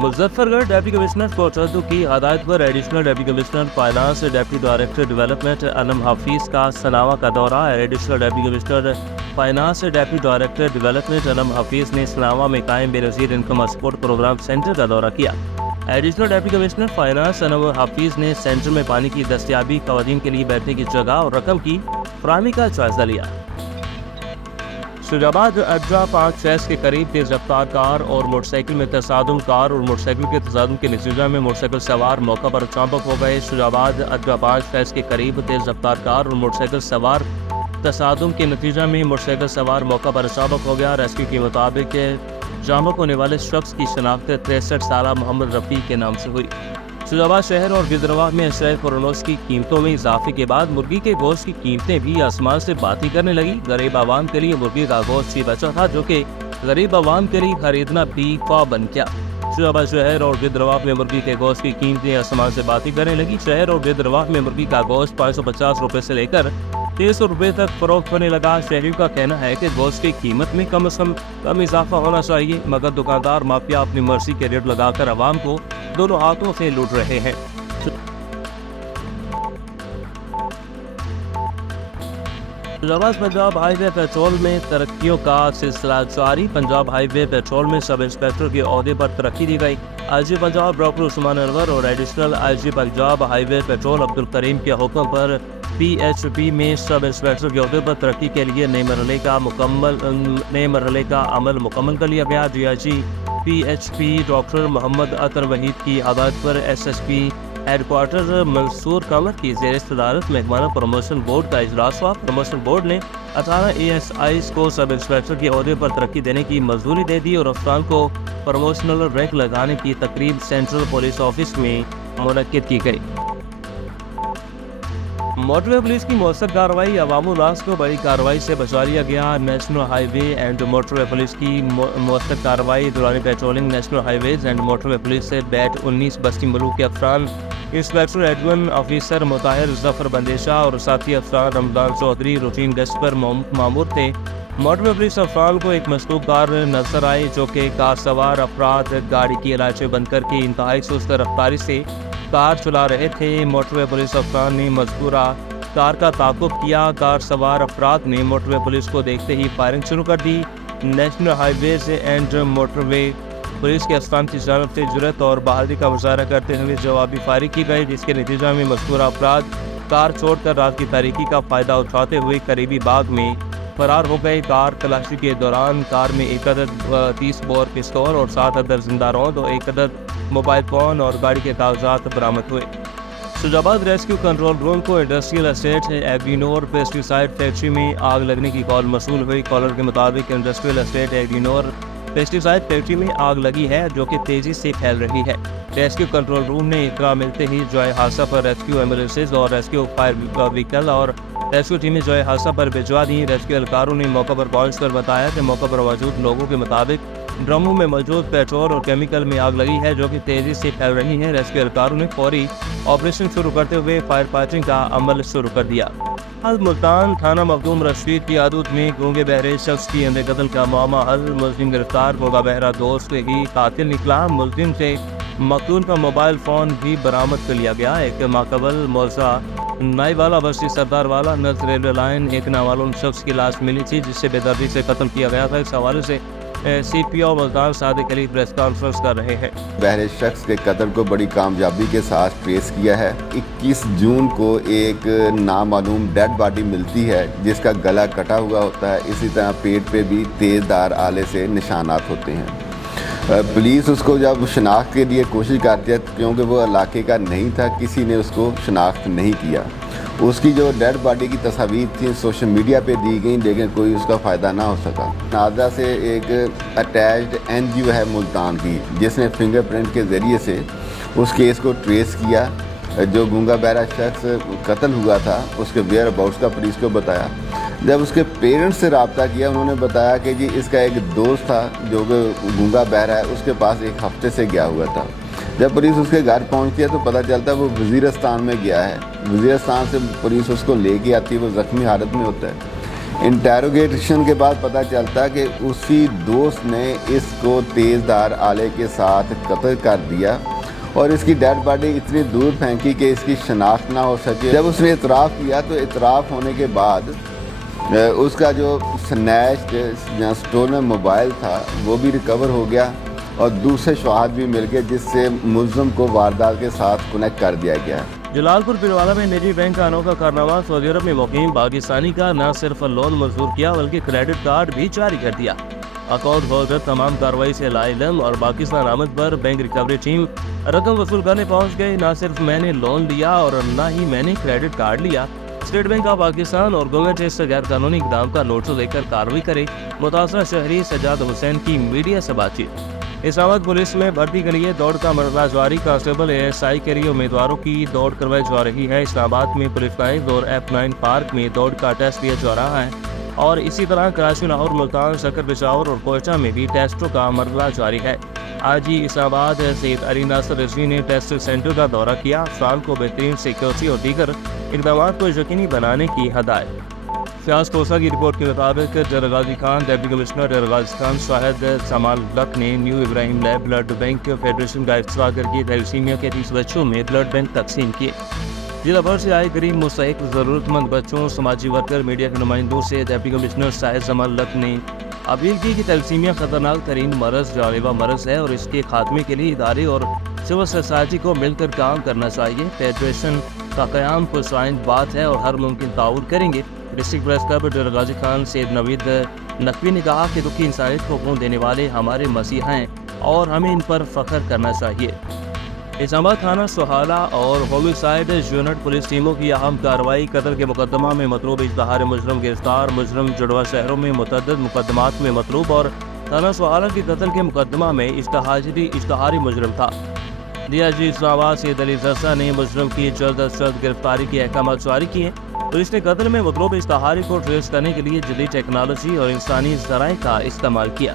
Muzaffargarh deputy commissioner को तशद्दुद की हदायत पर additional deputy commissioner finance deputy director development Anam Hafiz का सनावा का दौरा। Additional deputy commissioner finance deputy director development Anam Hafiz ने सनावा में कायम Benazir income support programme centre का दौरा किया। Additional deputy commissioner finance Anam Hafiz ने सेंटर में पानी की दस्तियाबी, खवातीन के लिए बैठने की जगह और रकम की फराहमी का जायजा लिया। शुजाबाद अड्डा पार्क फैस के करीब तेज रफ्तार कार और मोटरसाइकिल में तसादुम। कार और मोटरसाइकिल के तसादुम के नतीजे में मोटरसाइकिल सवार मौका पर चांपक हो गए। शुजाबाद अड्डा पार्क फैस के करीब तेज रफ्तार कार और मोटरसाइकिल सवार तसादुम के नतीजे में मोटरसाइकिल सवार मौका पर चांपक हो गया। रेस्क्यू के मुताबिक चांपक होने वाले शख्स की शनाख्त 63 साल मोहम्मद रफ़ी के नाम से हुई। शुजाबाद शहर और गिदरवाह में अशराए खुर्रनोस की कीमतों में इजाफे के बाद मुर्गी के गोश्त की कीमतें भी आसमान से बातें करने लगी। गरीब आवाम के लिए मुर्गी का गोश्त ही बचा था, जो कि गरीब आवाम के लिए खरीदना भी ख्वाब बन गया। शुजाबाद शहर और गिदरवाह में मुर्गी के गोश्त की कीमतें आसमान से बातें करने लगी। शहर और गिदरवाह में मुर्गी का गोश्त 550 रुपये से लेकर 300 रुपये तक फरोख्त होने लगा। शहरियों का कहना है कि गोश्त की कीमत में कम से कम इजाफा होना चाहिए, मगर दुकानदार माफिया अपनी मर्जी के रेट लगाकर आवाम को दोनों हाथों से लूट रहे हैं। शुजाबाद पंजाब हाईवे पेट्रोल में तरक्कियों का सिलसिला जारी। पंजाब हाईवे पेट्रोल में सब इंस्पेक्टर के ओहदे पर तरक्की दी गई। आईजी पंजाब डॉक्टर उस्मान अनवर और additional IG Punjab highway patrol Abdul Karim के हुक्म पर PHP में सब इंस्पेक्टर के ओहदे पर तरक्की के लिए नए मरहले का अमल मुकम्मल कर लिया गया। DIG PHP डॉक्टर मोहम्मद अतर वहीद की हदायत पर SSP हेडक्वार्टर मंसूर कमर की ज़ेर सदारत मेहमान प्रमोशन बोर्ड का इजलास हुआ। प्रमोशन बोर्ड ने 18 ASIs को सब इंस्पेक्टर के ओहदे पर तरक्की देने की मंजूरी दे दी और अफसरान को प्रमोशनल रैंक लगाने की तकरीब सेंट्रल पुलिस ऑफिस में मुनक्किद की गई। मोटरवे पुलिस की मौसर कार्रवाई, अवामुल नास को बड़ी कार्रवाई से बचा लिया गया। National highway and motorway police की मौसर कार्रवाई दौरान patrolling national highways and motorway police से बैट 19 बस्ती मुल्क के अफसरान, इंस्पेक्टर एडवन ऑफिसर मुताहिर जफर बंदेशा और साथी अफसरान रमजान चौधरी रूटीन गश्त पर मामूर थे। मोटरवे पुलिस अफसरान को एक मसलूक कार नजर आई, जो कि कार सवार अफराद गाड़ी की इलाइचें बंद करके इंतहाई सुस्त रफ्तारी से कार चला रहे थे। मोटरवे पुलिस अफसरान ने मज़कूरा कार का ताक़ुब किया। कार सवार अफराद ने मोटरवे पुलिस को देखते ही फायरिंग शुरू कर दी। National highways and motorway police के अफसरान की जानिब से जुर्रत और बहादुरी का मुजाहरा करते हुए जवाबी फायरिंग की गई, जिसके नतीजे में मज़कूरा अफराद कार छोड़कर रात की तारीकी का फ़ायदा उठाते हुए करीबी बाग में फरार हो गए। कार तलाशी के दौरान कार में एक अदद 30 बोर पिस्तौल और 7 अदद जिंदा रौंद और एक अदद मोबाइल फ़ोन और गाड़ी के कागजात बरामद हुए। शुजाबाद रेस्क्यू कंट्रोल रूम को इंडस्ट्रियल एस्टेट एग्रीनोर पेस्टिसाइड फैक्ट्री में आग लगने की कॉल मसूल हुई। कॉलर के मुताबिक इंडस्ट्रियल एस्टेट एग्रीनोर पेस्टिसाइड फैक्ट्री में आग लगी है, जो कि तेज़ी से फैल रही है। रेस्क्यू कंट्रोल रूम ने इतला मिलते ही जॉय हादसा पर रेस्क्यू एम्बुलेंसेज और रेस्क्यू फायर व्हीकल और रेस्क्यू टीमें जॉय हादसा पर भिजवा दी। रेस्क्यू एहलकारों ने मौका पर पहुंचकर बताया कि मौका पर मौजूद लोगों के मुताबिक ड्रमों में मौजूद पेट्रोल और केमिकल में आग लगी है, जो कि तेज़ी से फैल रही है। रेस्क्यू एहलकारों ने फौरी ऑपरेशन शुरू करते हुए फायर फाइटिंग का अमल शुरू कर दिया। हल मुल्तान थाना मखदूम रशीद की आदत में गूंगे बहरे शख्स की अंदर कत्ल का मामला हल। मुलजिम गिरफ्तार, गूंगा बहरा दोस्त ही कातिल निकला। मुलजिम से मकतूल का मोबाइल फ़ोन भी बरामद कर लिया गया। एक माकबल मौजा नाई वाला बस्ती सरदार वाला नज रेलवे लाइन एक नामालूम शख्स की लाश मिली थी, जिससे बेदर्दी से कत्ल किया गया था। इस हवाले से CPO Multan Sadiq Ali press conference कर रहे हैं। बहरे शख्स के कत्ल को बड़ी कामयाबी के साथ ट्रेस किया है। 21 जून को एक नामालूम डेड बॉडी मिलती है, जिसका गला कटा हुआ होता है। इसी तरह पेट पे भी तेज़दार आले से निशानात होते हैं। पुलिस उसको जब शनाख्त के लिए कोशिश करती है, क्योंकि वो इलाके का नहीं था, किसी ने उसको शनाख्त नहीं किया। उसकी जो डेड बॉडी की तस्वीर थी सोशल मीडिया पे दी गई, लेकिन कोई उसका फ़ायदा ना हो सका। नाजा से एक अटैच्ड NGO है मुल्तान की, जिसने फिंगरप्रिंट के ज़रिए से उस केस को ट्रेस किया। जो गूंगा बहरा शख्स कत्ल हुआ था, उसके वेयर अबाउट्स का पुलिस को बताया। जब उसके पेरेंट्स से रब्ता किया, उन्होंने बताया कि जी इसका एक दोस्त था जो कि गूंगा बहरा है, उसके पास एक हफ्ते से गया हुआ था। जब पुलिस उसके घर पहुंचती है तो पता चलता है वो वज़ीरिस्तान में गया है। वज़ीरिस्तान से पुलिस उसको लेके आती है, वो ज़ख्मी हालत में होता है। इंटेरोगेशन के बाद पता चलता कि उसी दोस्त ने इसको तेज़धार आले के साथ कत्ल कर दिया और इसकी डेड बॉडी इतनी दूर फेंकी कि इसकी शनाख्त ना हो सके। जब उसने इतराफ़ किया तो इतराफ़ होने के बाद उसका जो स्नैच्ड या स्टोलन मोबाइल था वो भी रिकवर हो गया और दूसरे शवाहद भी मिल गए, जिससे मुल्ज़म को वारदात के साथ कनेक्ट कर दिया गया। जलालपुर पिलवाला में निजी बैंक का अनोखा कारनामा। सऊदी अरब में मुकीम पाकिस्तानी का न सिर्फ लोन मंजूर किया बल्कि क्रेडिट कार्ड भी जारी कर दिया। अकाउंट होल्डर तमाम कार्रवाई से लाइलम और पाकिस्तान आमद पर बैंक रिकवरी टीम रकम वसूल करने पहुंच गई। न सिर्फ मैंने लोन लिया और न ही मैंने क्रेडिट कार्ड लिया। स्टेट बैंक ऑफ पाकिस्तान और गवर्नमेंट इस गैर कानूनी इकदाम का नोटिस लेकर कार्रवाई करे। मुतासरा शहरी सजाद हुसैन की मीडिया से बातचीत। इस्लामाबाद पुलिस में भर्ती के लिए दौड़ का मरला जारी। कांस्टेबल ASI के लिए उम्मीदवारों की दौड़ करवाई जा रही है। इस्लामाबाद में पुलिस लाइन और F9 पार्क में दौड़ का टेस्ट लिया जा रहा है और इसी तरह कराची, लाहौर, मुल्तान, शक्कर, पेशावर और कोयटा में भी टेस्टों का मरला जारी है। आज ही इस्लामाबाद सैयद अली नासर रिजवी ने टेस्ट सेंटर का दौरा किया। अफराद को बेहतरीन सिक्योरिटी और दीगर इक़दाम को यकीनी बनाने की हदायत। फयाज कोसा की रिपोर्ट के मुताबिक डर गाजी खान, डिप्टी कमिश्नर डर गाजी खान शाहिद समाल लक ने new Ibrahim lab blood bank federation का इफ्तिताह करके थैलेसीमिया के 30 बच्चों में ब्लड बैंक तकसीम किए। जिला भर से आए करीब मुस्तहिक ज़रूरतमंद बच्चों, समाजी वर्कर, मीडिया के नुमाइंदों से डिप्टी कमिश्नर शाहिद समाल लक ने अपील की कि थैलेसीमिया खतरनाक तरीन मरज़, जानलेवा मरज़ है और इसके खात्मे के लिए इदारे और सिविल सोसाइटी को मिलकर काम करना चाहिए। फेडरेशन का क़याम पुरसाइंद बात है और हर मुमकिन ताउन करेंगे। डिस्ट्रिक्ट प्रेस क्लब डर गाजी खान सैयद नवीद नकवी ने कहा कि दुखी इंसानियत को खून देने वाले हमारे मसीहा हैं और हमें इन पर फ़ख्र करना चाहिए। इस्लामाबाद थाना सोहाला और होमिसाइड यूनिट पुलिस टीमों की अहम कार्रवाई। कत्ल के मुकदमा में मतलूब इश्तहार मुजरम गिरफ्तार। मुजरम जुड़वा शहरों में मुतअद्दिद मुकदमात में मतलूब और थाना सोहाला के कत्ल के मुकदमा में इश्तहारी मुजरम था। DIG इस्लामाबाद सैयद अली जरसा ने मुजरम की जल्द अज जल्द गिरफ्तारी के अहकाम जारी किए। पुलिस ने कत्ल में मतलूब इश्तहारी को ट्रेस करने के लिए जदीद टेक्नोलॉजी और इंसानी ज़राए का इस्तेमाल किया।